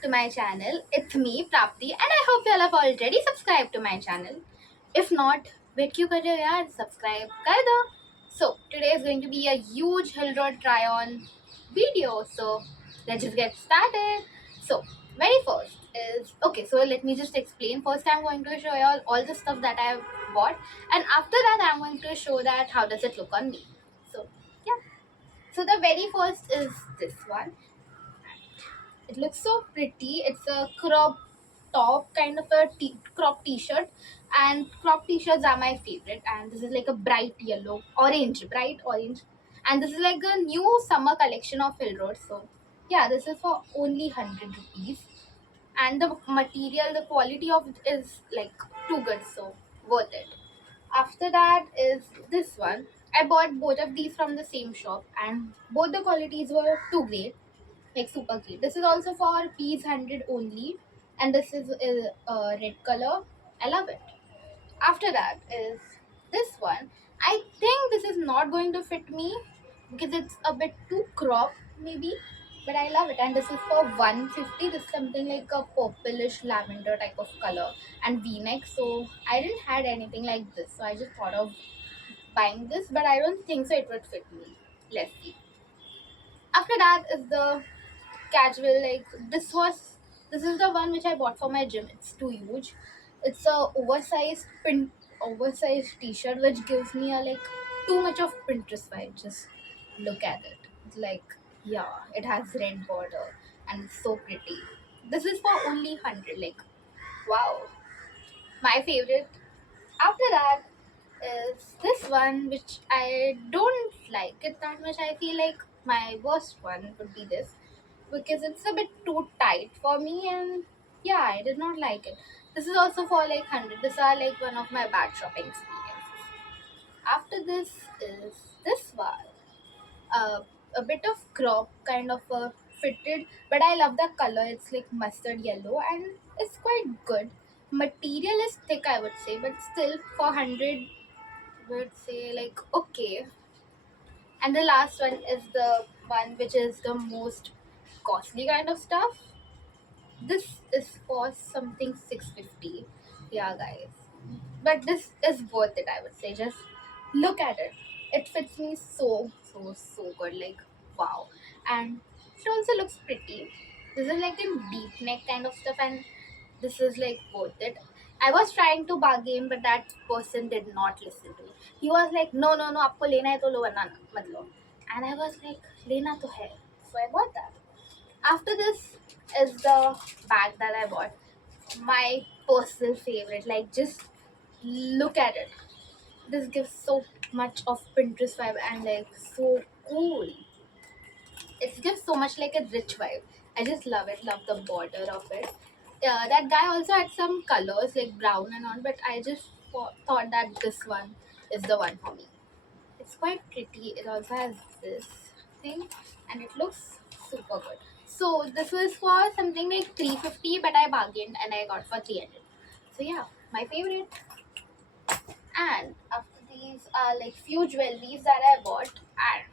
back to my channel. It's me, Prapti, and I hope you all have already subscribed to my channel. If not, wait क्यों कर रहे हो यार? Subscribe कर दो. So today is going to be a huge hill road try-on video. So let's just get started. So very first is okay. So let me just explain. First, I'm going to show you all the stuff that I've bought, and after that, I'm going to show that how does it look on me. So yeah. So the very first is this one. It looks so pretty. It's a crop top, kind of a crop t-shirt, and crop t-shirts are my favorite. And this is like a bright yellow, bright orange, and this is like a new summer collection of Hill Road. So yeah, this is for only 100 rupees, and the material, the quality of it is like too good, so worth it. After that is this one. I bought both of these from the same shop, and both the qualities were too great, like super great. This is also for P's 100 only, and this is red color. I love it. After that is this one. I think this is not going to fit me because it's a bit too cropped, maybe, but I love it. And this is for 150. This is something like a purplish lavender type of color and V-neck. So I didn't had anything like this, so I just thought of buying this, but I don't think so. It would fit me. Let's see. After that is the casual, like this is the one which I bought for my gym. It's too huge. It's a oversized t-shirt which gives me a like too much of Pinterest vibe. Just look at it. It's like, yeah, it has red border and it's so pretty. This is for only 100, like wow, my favorite. After that is this one which I don't like it that much. I feel like my worst one would be this because it's a bit too tight for me, and yeah, I did not like it. This is also for like 100. These are like one of my bad shopping experiences. After this is this one. Uh, a bit of crop, kind of fitted, but I love the color. It's like mustard yellow and it's quite good. Material is thick, I would say, but still for 100, would say like okay. And the last one is the one which is the most costly kind of stuff. This is for something 650. Yeah, guys. But this is worth it, I would say. Just look at it. It fits me so good. Like, wow. And it also looks pretty. This is like a deep neck kind of stuff, and this is like worth it. I was trying to bargain, but that person did not listen to me. He was like, no, no, no, आपको लेना है तो लो वरना मत लो. And I was like, लेना तो है. So I bought that. After this is the bag that I bought. My personal favorite. Like, just look at it. This gives so much of Pinterest vibe and like so cool. It gives so much like a rich vibe. I just love it. Love the border of it. That guy also had some colors like brown and on, but I just thought that this one is the one for me. It's quite pretty. It also has this thing, and it looks super good. So this was for something like 350, but I bargained and I got for 300. So yeah, my favorite. And after these are like few jewelries that I bought, and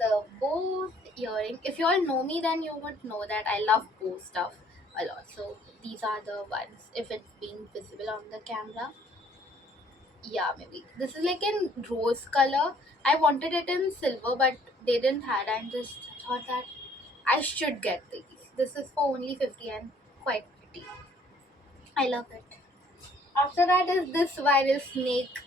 the bow earring. If you all know me, then you would know that I love bow stuff a lot. So these are the ones. If it's being visible on the camera, yeah, maybe this is like in rose color. I wanted it in silver, but they didn't had. I just thought that I should get these. This is for only 50 and quite pretty. I love it. After that is this viral snake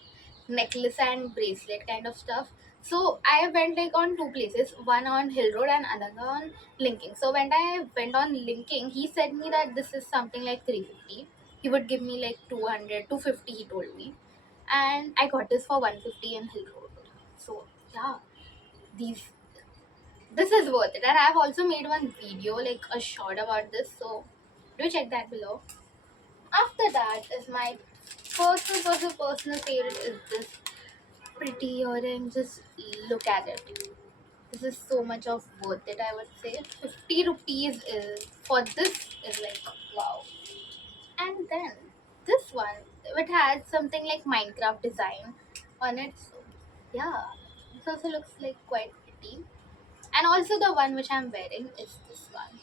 necklace and bracelet kind of stuff. So I went like on two places, one on Hill Road and another on Linking. So when I went on Linking, he said me that this is something like 350. He would give me like 200, 250. He told me, and I got this for 150 in Hill Road. So yeah, these this is worth it. And I've also made one video, like a short about this. So do check that below. After that is my personal favorite is this pretty earring. Just look at it. This is so much of worth it, I would say. 50 rupees is for this is like wow. And then this one, it has something like Minecraft design on it. So yeah, this also looks like quite pretty. And also the one which I'm wearing is this one.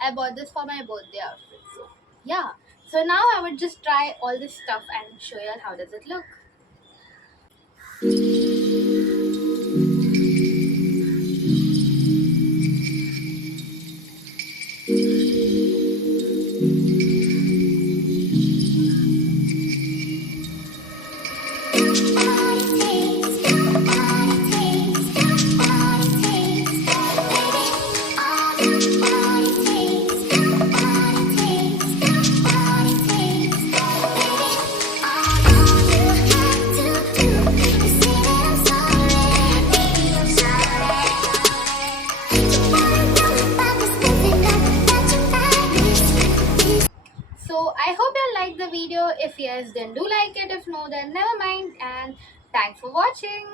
I bought this for my birthday outfit. So yeah. So now I would just try all this stuff and show you how does it look. So I hope you like the video. If yes, then do like it. If no, then never mind. And thanks for watching.